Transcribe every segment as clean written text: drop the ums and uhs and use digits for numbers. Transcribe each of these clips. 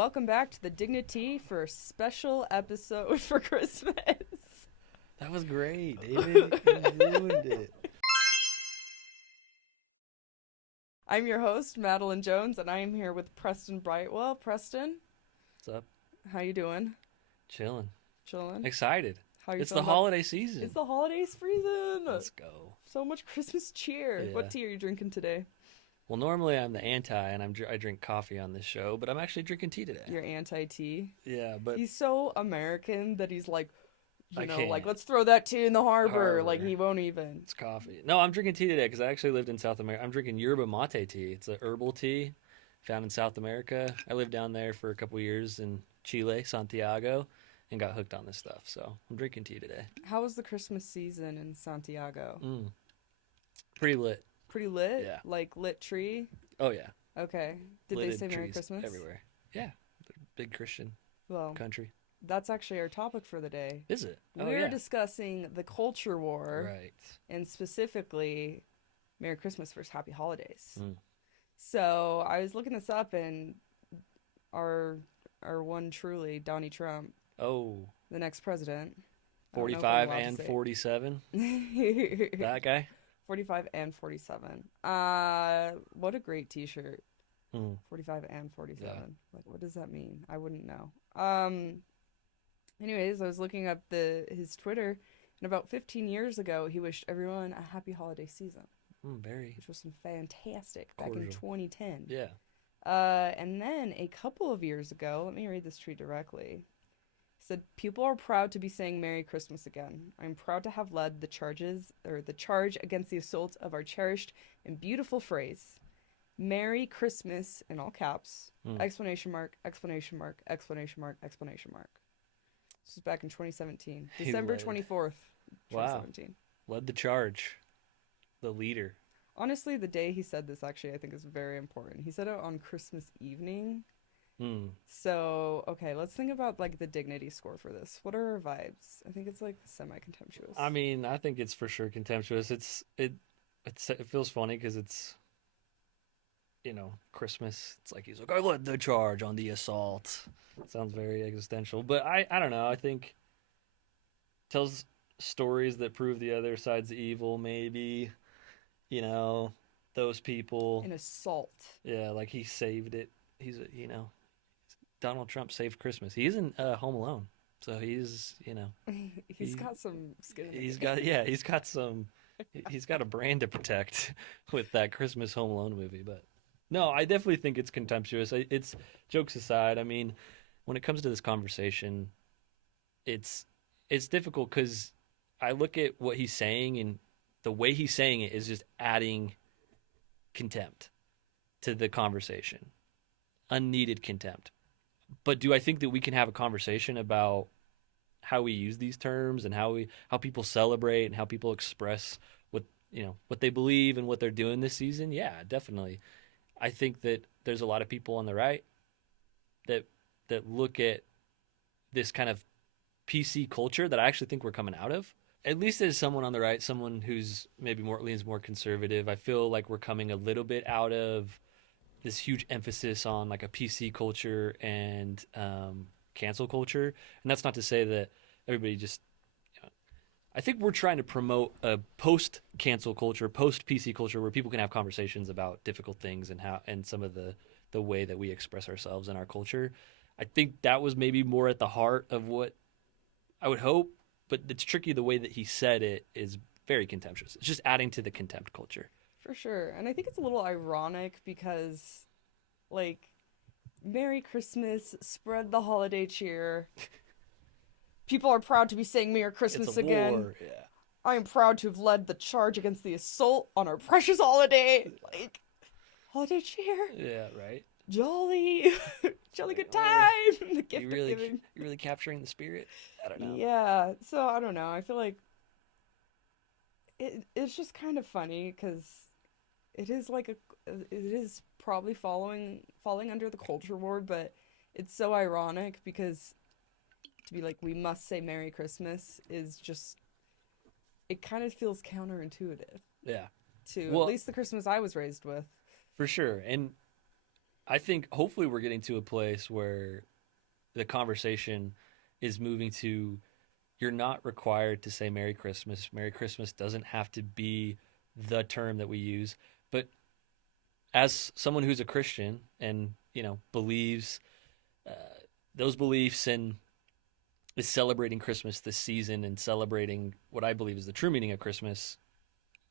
welcome back to the Dignity for a special episode for Christmas. That was great, David. You ruined it. I'm your host, Madeleine Jones, and I am here with Preston Brightwell. Preston, What's up? how you doing? Chilling. Chilling? Excited. How you It's the feeling about- holiday season. It's the holiday season. Let's go. So much Christmas cheer. Yeah. What tea are you drinking today? Well, normally I'm the anti, and I drink coffee on this show, but I'm actually drinking tea today. You're anti-tea. Yeah, but He's so American that he's like, I like, can't. let's throw that tea in the harbor. Harbor. Like, he won't even. it's coffee. No, I'm drinking tea today because I actually lived in South America. I'm drinking yerba mate tea. It's a herbal tea found in South America. I lived down there for a couple years in Chile, Santiago, and got hooked on this stuff. So I'm drinking tea today. How was the Christmas season in Santiago? Pretty lit. Pretty lit? Yeah. Like lit tree? Oh, yeah. Okay. Did they Lidded say Merry trees Christmas? everywhere. Yeah. Big Christian Well, country. that's actually our topic for the day. Is it? We're discussing the culture war, Right. and specifically Merry Christmas versus Happy Holidays. Mm. So I was looking this up, and our one truly, Donnie Trump, Oh, the next president. I don't know if I'm 45 allowed to and say 47. it. That guy? 45 and 47. What a great t-shirt. Mm. 45 and 47. Yeah. Like, what does that mean? I wouldn't know. Anyways, I was looking up his Twitter, and about 15 years ago, he wished everyone a happy holiday season, Very which was fantastic back in cordial. 2010. Yeah. And then a couple of years ago, let me read this tweet directly. He said, "People are proud to be saying Merry Christmas again. I'm proud to have led the charge against the assault of our cherished and beautiful phrase, Merry Christmas," in all caps, exclamation mark, exclamation mark, exclamation mark, exclamation mark. This was back in 2017, He December led. 24th, Wow. 2017. Led the charge. The leader. Honestly, the day he said this, actually, I think is very important. He said it on Christmas evening. So, okay, let's think about, like, the dignity score for this. What are our vibes? I think it's, like, semi-contemptuous. I mean, I think it's for sure contemptuous. It feels funny because it's, Christmas. It's like he's like, I led the charge on the assault. Sounds very existential, but I don't know. I think tells stories that prove the other side's evil. Maybe, those people. An assault. Yeah, like he saved it. He's Donald Trump saved Christmas. He's in Home Alone, so he's He's got some skin in the he's game. he's got a brand to protect with that Christmas Home Alone movie. But no, I definitely think it's contemptuous. It's jokes aside. I mean, when it comes to this conversation, it's difficult because I look at what he's saying, and the way he's saying it is just adding contempt to the conversation, unneeded contempt. But do I think that we can have a conversation about how we use these terms and how people celebrate and how people express what they believe and what they're doing this season? Yeah, definitely. I think that there's a lot of people on the right that look at this kind of PC culture that I actually think we're coming out of. At least as someone on the right, someone who's maybe leans more conservative, I feel like we're coming a little bit out of this huge emphasis on like a PC culture and cancel culture. And that's not to say that everybody just, I think we're trying to promote a post-cancel culture, post-PC culture where people can have conversations about difficult things and some of the way that we express ourselves in our culture. I think that was maybe more at the heart of what I would hope, but it's tricky. The way that he said it is very contemptuous. It's just adding to the contempt culture. For sure. And I think it's a little ironic because, like, Merry Christmas, spread the holiday cheer. People are proud to be saying Merry Christmas It's a again. war, yeah. I am proud to have led the charge against the assault on our precious holiday. Like, holiday cheer. Yeah, right. Jolly. Jolly good time. The gift You really, of giving. you're really capturing the spirit. I don't know. Yeah. So, I don't know. I feel like it's just kind of funny because it is probably falling under the culture war, but it's so ironic because to be like, we must say Merry Christmas is just, it kind of feels counterintuitive Yeah, to Well- at least the Christmas I was raised with. for sure. And I think hopefully we're getting to a place where the conversation is moving to you're not required to say Merry Christmas. Merry Christmas doesn't have to be the term that we use. But as someone who's a Christian and, believes uh, those beliefs and is celebrating Christmas this season and celebrating what I believe is the true meaning of Christmas,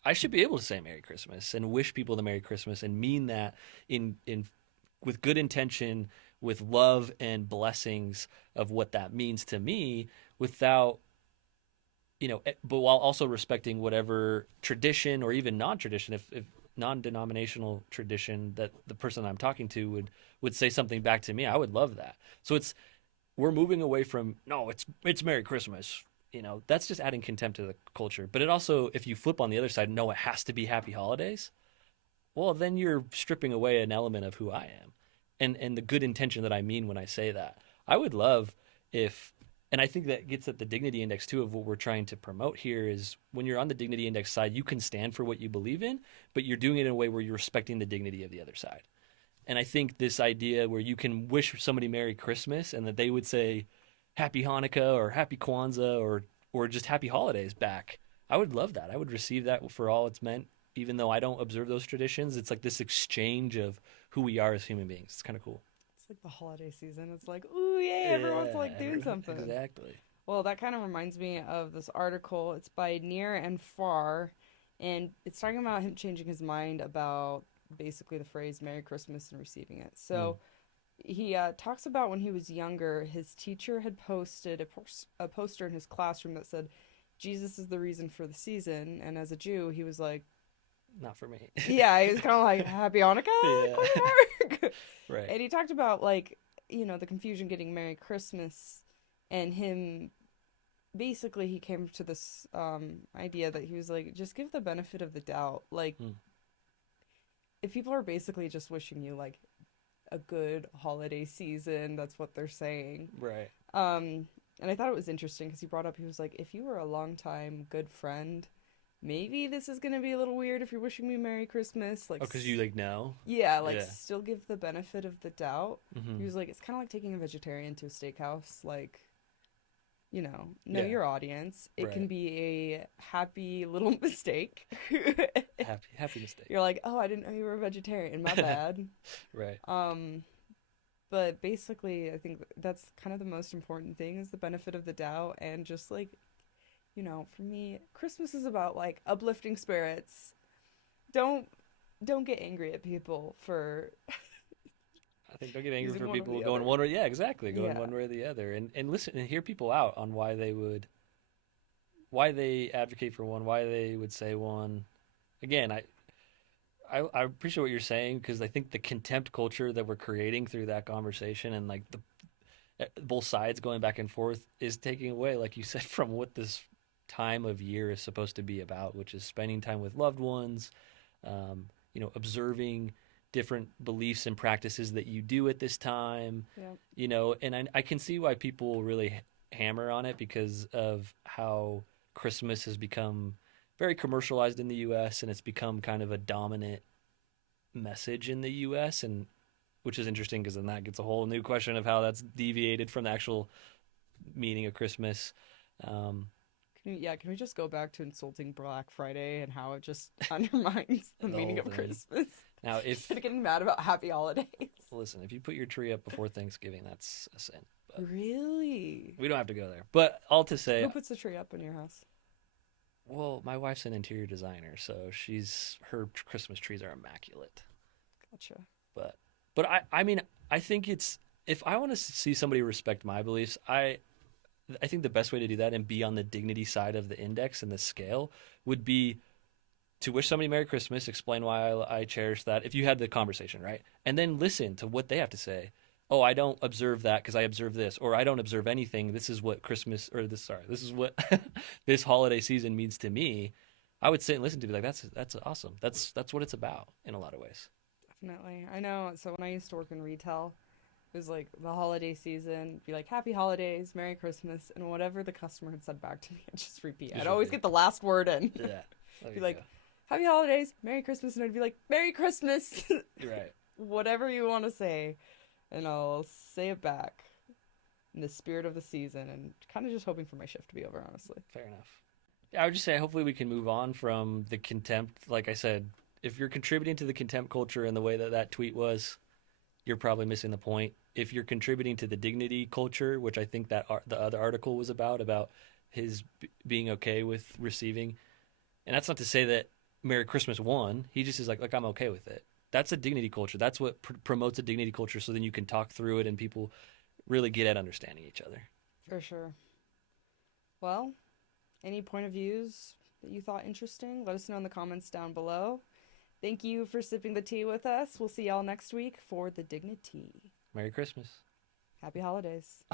I should be able to say Merry Christmas and wish people the Merry Christmas and mean that in with good intention, with love and blessings of what that means to me, without but while also respecting whatever tradition or even non-tradition, if non-denominational tradition that the person I'm talking to would say something back to me, I would love that. So we're moving away from no, it's Merry Christmas. That's just adding contempt to the culture. But it also, if you flip on the other side, no, it has to be Happy Holidays. Well, then you're stripping away an element of who I am, and the good intention that I mean when I say that. I would love if, and I think that gets at the dignity index too of what we're trying to promote here is when you're on the dignity index side, you can stand for what you believe in, but you're doing it in a way where you're respecting the dignity of the other side. And I think this idea where you can wish somebody Merry Christmas and that they would say Happy Hanukkah or Happy Kwanzaa or just Happy Holidays back. I would love that. I would receive that for all it's meant, even though I don't observe those traditions. It's like this exchange of who we are as human beings. It's kind of cool. It's like the holiday season. It's like, ooh, yay, everyone's like doing something. Exactly. Well, that kind of reminds me of this article. It's by Near and Far, and it's talking about him changing his mind about basically the phrase Merry Christmas and receiving it. So he talks about when he was younger, his teacher had posted a poster in his classroom that said, Jesus is the reason for the season. And as a Jew, he was like, not for me. yeah, he was kind of like, Happy Hanukkah? Yeah. Right. And he talked about, like, the confusion getting Merry Christmas, and him, basically, he came to this idea that he was like, just give the benefit of the doubt. Like, if people are basically just wishing you, like, a good holiday season, that's what they're saying. Right. And I thought it was interesting because he brought up, he was like, if you were a longtime good friend, maybe this is going to be a little weird if you're wishing me Merry Christmas. Like, because you, like, know? Yeah, like, still give the benefit of the doubt. Mm-hmm. He was like, it's kind of like taking a vegetarian to a steakhouse. Like, know your audience. It can be a happy little mistake. happy mistake. You're like, oh, I didn't know you were a vegetarian. My bad. Right. But basically, I think that's kind of the most important thing is the benefit of the doubt. And just like, for me, Christmas is about like uplifting spirits. Don't get angry at people for I think don't get angry for one or people the going other. one way. Yeah, exactly. Going one way or the other, and listen and hear people out on why they advocate for one, why they would say one. Again, I appreciate what you're saying because I think the contempt culture that we're creating through that conversation and like the both sides going back and forth is taking away, like you said, from what this time of year is supposed to be about, which is spending time with loved ones, observing different beliefs and practices that you do at this time, and I can see why people really hammer on it because of how Christmas has become very commercialized in the U.S. and it's become kind of a dominant message in the U.S. and which is interesting because then that gets a whole new question of how that's deviated from the actual meaning of Christmas. Can we just go back to insulting Black Friday and how it just undermines the meaning of Christmas? Now, instead of getting mad about Happy Holidays. Listen, if you put your tree up before Thanksgiving, that's a sin. But really? we don't have to go there. But all to say, who puts the tree up in your house? Well, my wife's an interior designer, so her Christmas trees are immaculate. Gotcha. But I mean, I think if I want to see somebody respect my beliefs, I think the best way to do that and be on the dignity side of the index and the scale would be to wish somebody Merry Christmas, explain why I cherish that, if you had the conversation, right? And then listen to what they have to say. Oh, I don't observe that because I observe this, or I don't observe anything. This is what this is what this holiday season means to me. I would sit and listen to be like, that's awesome. That's what it's about in a lot of ways. Definitely. I know. So when I used to work in retail, it was like the holiday season, be like, Happy Holidays, Merry Christmas, and whatever the customer had said back to me, I'd just repeat. I'd always get the last word in. Yeah. Be like, Happy Holidays, Merry Christmas, and I'd be like, Merry Christmas. Right. whatever you want to say, and I'll say it back in the spirit of the season, and kind of just hoping for my shift to be over, honestly. Fair enough. I would just say hopefully we can move on from the contempt. Like I said, if you're contributing to the contempt culture in the way that that tweet was, you're probably missing the point. If you're contributing to the dignity culture, which I think that the other article was about his being okay with receiving, and that's not to say that Merry Christmas won. He just is like I'm okay with it. That's a dignity culture. That's what promotes a dignity culture. So then you can talk through it, and people really get at understanding each other. For sure. Well, any point of views that you thought interesting? Let us know in the comments down below. Thank you for sipping the tea with us. We'll see y'all next week for the Dignity. Merry Christmas. Happy holidays.